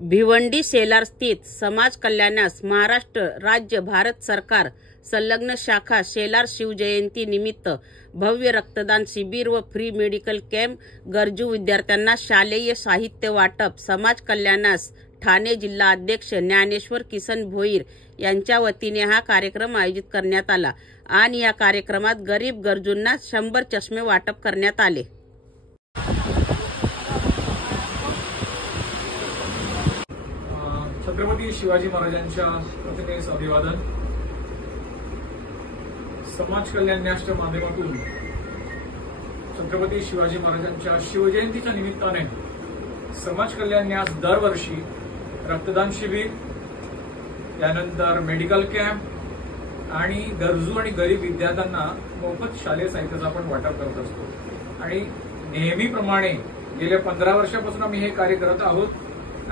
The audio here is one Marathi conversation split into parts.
भिवंडी शेलार स्थित समाज कल्याणास महाराष्ट्र राज्य भारत सरकार संलग्न शाखा शेलार शिवजयंती निमित्त भव्य रक्तदान शिबिर व फ्री मेडिकल कॅम्प, गरजू विद्यार्थ्यांना शालेय साहित्य वाटप, समाज कल्याणास ठाणे जिल्हा अध्यक्ष ज्ञानेश्वर किसन भोईर यांच्या वतीने हा कार्यक्रम आयोजित करण्यात आला आणि या कार्यक्रमात गरीब गरजूंना 100 चष्मे वाटप करण्यात आले। छत्रपती शिवाजी महाराजांच्या प्रतिमेस अभिवादन। समाज कल्याण न्यासच्या माध्यमातून छत्रपती शिवाजी महाराजांच्या शिवजयंतीच्या निमित्ताने समाज कल्याण न्यास दरवर्षी रक्तदान शिबिर, त्यानंतर मेडिकल कॅम्प आणि गरजू आणि गरीब विद्यार्थ्यांना मोफत शालेय साहित्याचं आपण वाटप करत असतो आणि नेहमीप्रमाणे गेल्या 15 वर्षापासून आम्ही हे कार्य करत आहोत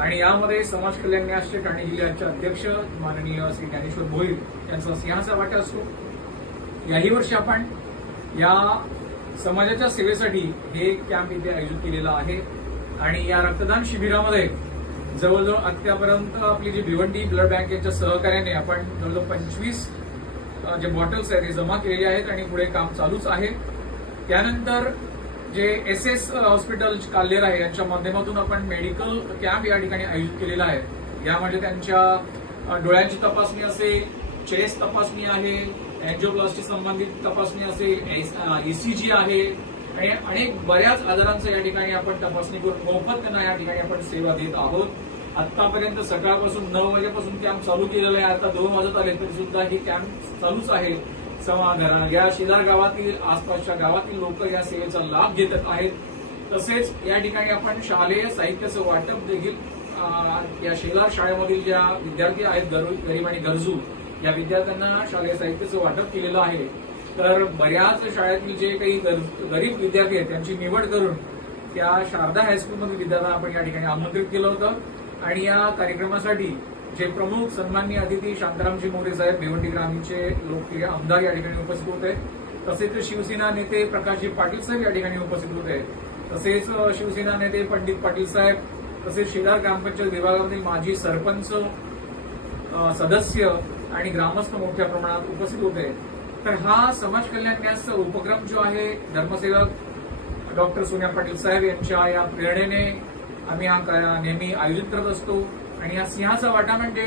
आणि यामध्ये समाज कल्याण न्यासचे ठाणे जिल्ह्याचे अध्यक्ष माननीय श्री ज्ञानेश्वर भोईर यांचा सिंहाचा वाटा असतो। याही वर्षी आपण या समाजाच्या सेवेसाठी हे कॅम्प इथे आयोजित केलेला आहे आणि या रक्तदान शिबिरामध्ये जवळजवळ आतापर्यंत आपली जी भिवंडी ब्लड बँक यांच्या सहकार्याने आपण जवळजवळ 25 जे बॉटल्स आहेत ते जमा केलेले आहेत आणि पुढे काम चालूच आहे। त्यानंतर जे SS हॉस्पिटल काल्हेर आहे यांच्या माध्यमातून आपण मेडिकल कॅम्प या ठिकाणी आयोजित केलेला आहे। यामध्ये त्यांच्या डोळ्यांची तपासणी असेल, चेस्ट तपासणी आहे, एंजिओप्लास्टी संबंधित तपासणी असेल, ECG आहे आणि अनेक बऱ्याच आजारांचं या ठिकाणी आपण तपासणी करून मोफत त्यांना या ठिकाणी आपण सेवा देत आहोत। आतापर्यंत सकाळपासून 9 वाजेपासून कॅम्प चालू केलेला आहे। आता 2 वाजत आले तरी सुद्धा ही कॅम्प चालूच आहे। या शेलार गावातील आसपासच्या गावातील लोक या सेवेचा लाभ घेत आहेत। तसेच या ठिकाणी आपण शालेय साहित्याचं वाटप देखील या शेलार शाळेमधील ज्या विद्यार्थी आहेत गरीब आणि गरजू या विद्यार्थ्यांना शालेय साहित्याचं वाटप केलेलं आहे। तर बऱ्याच शाळेतील जे काही गरीब विद्यार्थी आहेत त्यांची निवड करून त्या शारदा हायस्कूलमधील विद्यार्थ्यांना आपण या ठिकाणी आमंत्रित केलं होतं आणि या कार्यक्रमासाठी जे प्रमुख सन्माननीय अतिथी शांतारामजी मोरे साहेब भिवंडी ग्रामीणचे लोकप्रिय आमदार या ठिकाणी उपस्थित होते। तसेच शिवसेना नेते प्रकाशजी पाटील साहेब या ठिकाणी उपस्थित होते। तसेच शिवसेना नेते पंडित पाटील साहेब, तसेच शेलार ग्रामपंचायत विभागामधील माजी सरपंच, सदस्य आणि ग्रामस्थ मोठ्या प्रमाणात उपस्थित होते। तर हा समाज कल्याण न्यासचा उपक्रम जो आहे धर्मसेवक डॉक्टर सोनिया पाटील साहेब यांच्या या प्रेरणेने आम्ही हा नेहमी आयोजित करत असतो आणि या सिंहाचा वाटा म्हणजे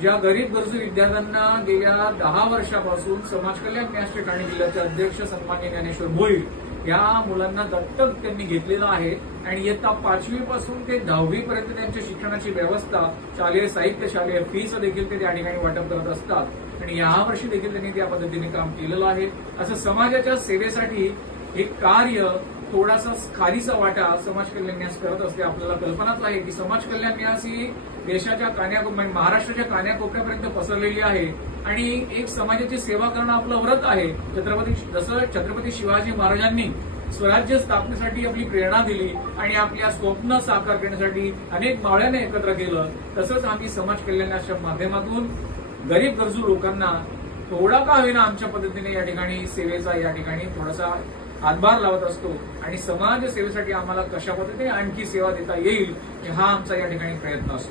ज्या गरीब गरजू विद्यार्थ्यांना गेल्या 10 वर्षापासून समाज कल्याण न्यासचे ठाणे जिल्ह्याचे अध्यक्ष सन्माननीय ज्ञानेश्वर भोईर या मुलांना दत्तक त्यांनी घेतलेलं आहे आणि इयत्ता 5वी पासून ते 10वी पर्यंत त्यांच्या शिक्षणाची व्यवस्था, शालेय साहित्य, शालेय फीस देखील ते त्या ठिकाणी वाटप करत असतात आणि यावर्षी देखील त्यांनी त्या पद्धतीने काम केलेलं आहे। असं समाजाच्या सेवेसाठी एक कार्य थोडासा खालीचा वाटा समाज कल्याण न्यास करत असते। आपल्याला कल्पनाच आहे की समाज कल्याण न्यास ही देशाच्या महाराष्ट्राच्या कान्याकोपऱ्यापर्यंत पसरलेली आहे आणि एक समाजाची सेवा करणं आपलं व्रत आहे। जसं छत्रपती शिवाजी महाराजांनी स्वराज्य स्थापनेसाठी आपली प्रेरणा दिली आणि आपल्या स्वप्न साकार करण्यासाठी अनेक मावळ्यांना एकत्र केलं, तसंच आम्ही समाज कल्याणाच्या माध्यमातून गरीब गरजू लोकांना थोडा का होईना आमच्या पद्धतीने या ठिकाणी सेवेचा या ठिकाणी थोडासा हातभार लावत असतो आणि समाज सेवेसाठी आम्हाला कशा पद्धतीने आणखी सेवा देता येईल हा आमचा या ठिकाणी प्रयत्न असतो।